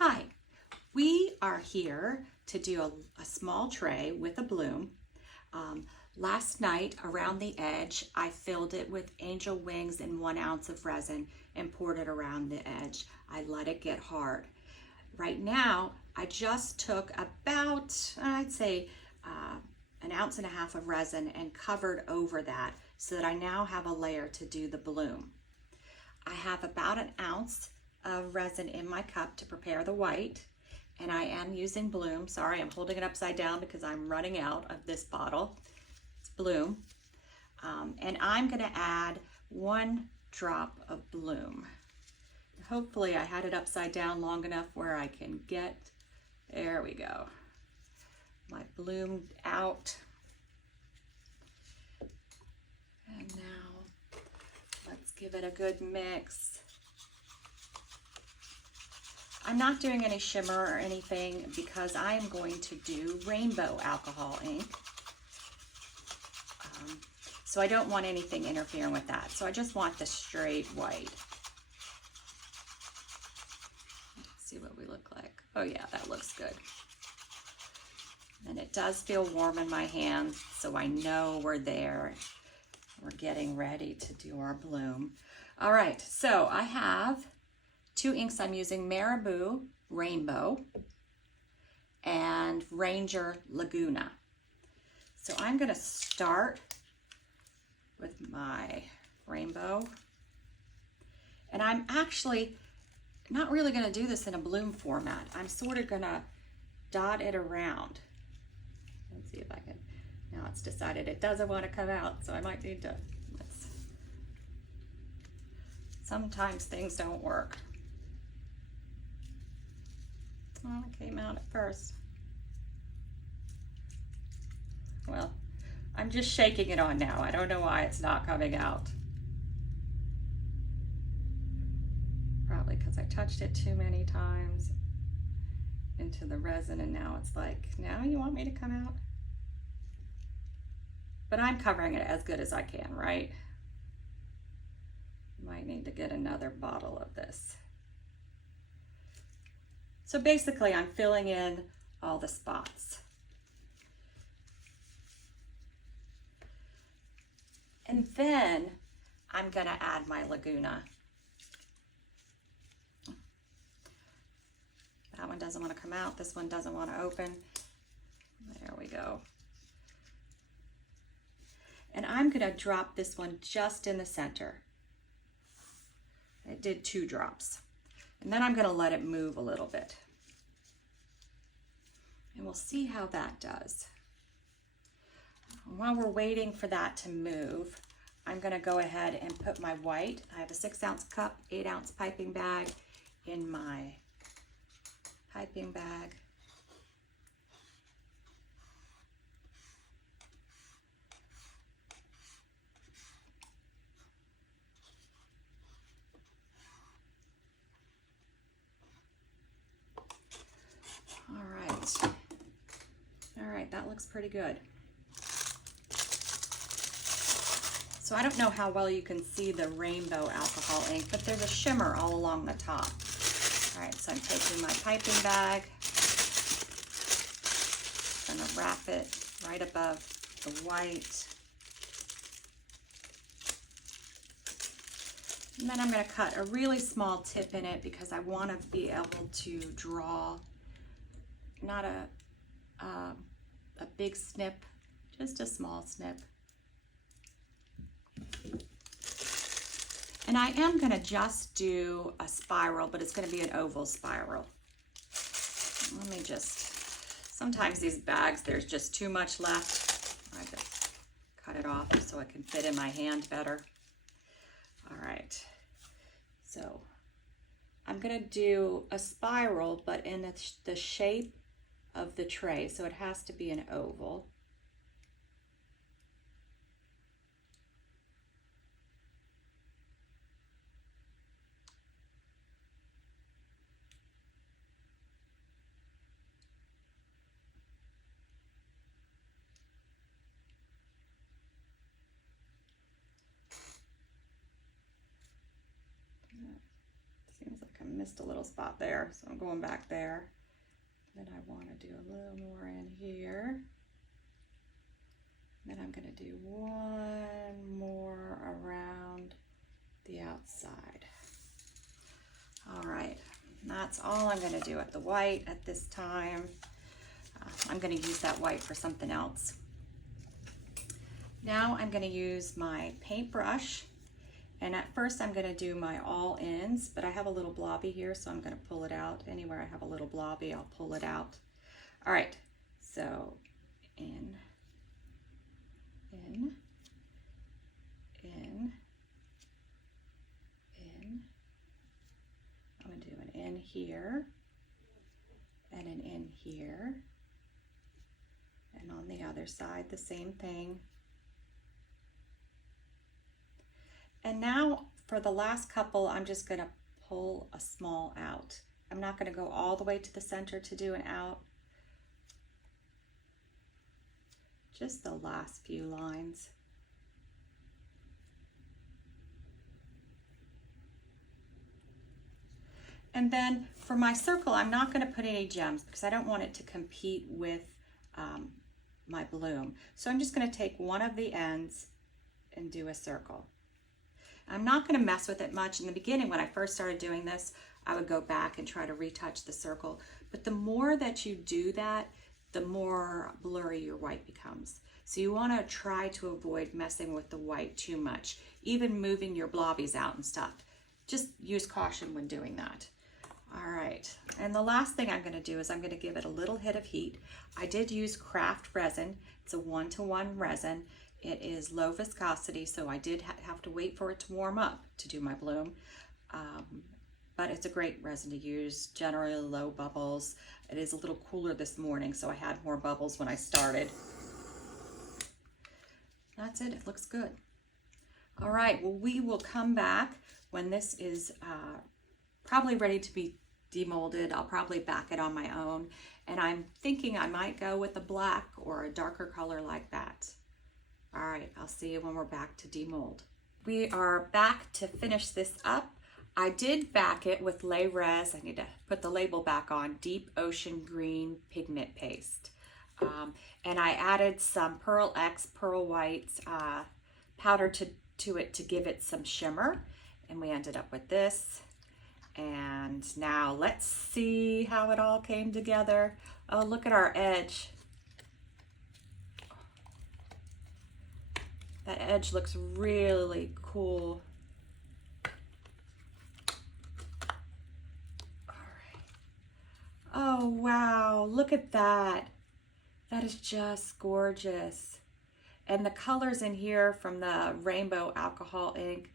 Hi, we are here to do a small tray with a bloom. Last night around the edge, I filled it with angel wings and 1 ounce of resin and poured it around the edge. I let it get hard. Right now, I just took about, I'd say, 1.5 ounces of resin and covered over that so that I now have a layer to do the bloom. I have about 1 ounce of resin in my cup to prepare the white, and I am using bloom. Sorry, I'm holding it upside down because I'm running out of this bottle. It's bloom. And I'm gonna add 1 drop of bloom. Hopefully I had it upside down long enough where I can get, there we go, my bloom out. And now let's give it a good mix. I'm not doing any shimmer or anything because I am going to do rainbow alcohol ink. So I don't want anything interfering with that. So I just want the straight white. Let's see what we look like. Oh yeah, that looks good. And it does feel warm in my hands, so I know we're there. We're getting ready to do our bloom. All right, so I have 2 inks. I'm using Marabou Rainbow and Ranger Laguna. So I'm gonna start with my rainbow. And I'm actually not really gonna do this in a bloom format. I'm sort of gonna dot it around. Let's see if I can, now it's decided it doesn't want to come out, so I might need to, sometimes things don't work. Oh, it came out at first. Well, I'm just shaking it on now. I don't know why it's not coming out. Probably because I touched it too many times into the resin, and now it's like, now you want me to come out? But I'm covering it as good as I can, right? Might need to get another bottle of this. So basically I'm filling in all the spots. And then I'm gonna add my Laguna. That one doesn't want to come out. This one doesn't want to open. There we go. And I'm gonna drop this one just in the center. It did 2 drops. And then I'm gonna let it move a little bit. And we'll see how that does. While we're waiting for that to move, I'm gonna go ahead and put my white. I have a 6-ounce cup, 8-ounce piping bag in my piping bag. All right, that looks pretty good. So I don't know how well you can see the rainbow alcohol ink, but there's a shimmer all along the top. All right, so I'm taking my piping bag, gonna wrap it right above the white. And then I'm gonna cut a really small tip in it because I wanna be able to draw, not a big snip, just a small snip. And I am gonna just do a spiral, but it's gonna be an oval spiral. Let me just, sometimes these bags, there's just too much left. I just cut it off so it can fit in my hand better. All right, so I'm gonna do a spiral, but in the shape of the tray, so it has to be an oval. Seems like I'm missed a little spot there, so I'm going back there. Then I want to do a little more in here. Then I'm going to do one more around the outside. All right, that's all I'm going to do at the white at this time. I'm going to use that white for something else. Now I'm going to use my paintbrush, and at first I'm going to do my all ends, but I have a little blobby here, so I'm going to pull it out. Anywhere I have a little blobby, I'll pull it out. All right, so in, in, in, in. I'm going to do an in here and an in here, and on the other side the same thing. And now for the last couple, I'm just going to pull a small out. I'm not going to go all the way to the center to do an out. Just the last few lines. And then for my circle, I'm not going to put any gems because I don't want it to compete with my bloom. So I'm just going to take one of the ends and do a circle. I'm not going to mess with it much. In the beginning, when I first started doing this, I would go back and try to retouch the circle. But the more that you do that, the more blurry your white becomes. So you want to try to avoid messing with the white too much, even moving your blobbies out and stuff. Just use caution when doing that. All right, and the last thing I'm going to do is I'm going to give it a little hit of heat. I did use craft resin. It's a 1-to-1 resin. It is low viscosity, so I did have to wait for it to warm up to do my bloom. But it's a great resin to use, generally low bubbles. It is a little cooler this morning, so I had more bubbles when I started. That's it, it looks good. All right, well, we will come back when this is probably ready to be demolded. I'll probably back it on my own, and I'm thinking I might go with a black or a darker color like that. All right, I'll see you when we're back to demold. We are back to finish this up. I did back it with Les Res. I need to put the label back on, Deep Ocean Green Pigment Paste. And I added some Pearl X, Pearl White powder to it to give it some shimmer. And we ended up with this. And now let's see how it all came together. Oh, look at our edge. That edge looks really cool. All right. Oh, wow, look at that. That is just gorgeous. And the colors in here from the rainbow alcohol ink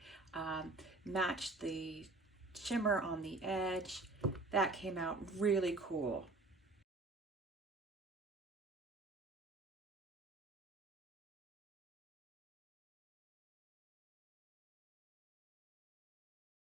matched the shimmer on the edge. That came out really cool.